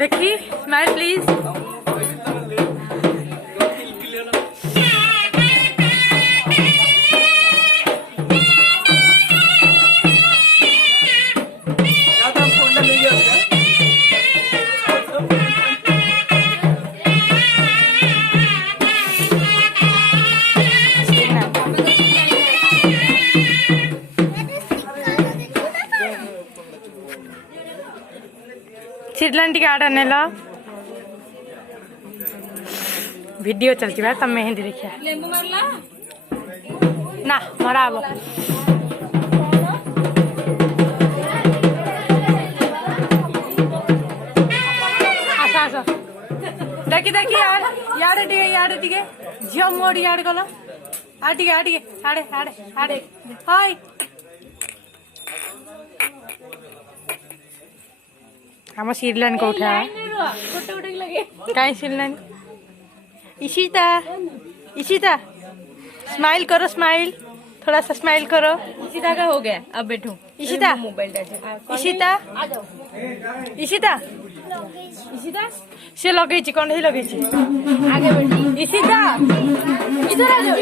देखी smile please. चिरलांटी आड़ nail video चलती बा तब मेहंदी देखिया ना मरा अब देखी देखी यार यार झील मोड़ यार गल आड़े आड़े आड़े आड़े आड़े हाय हम सिरलान को उठा कहीं सिरलान इशिता इशिता स्माइल करो स्माइल थोड़ा सा स्माइल करो। इशिता का हो गया अब बैठो इशिता मोबाइल इशिता इशिता इशिता से लगे कौन ही लगे आगे बैठी इशिता इधर आ जाओ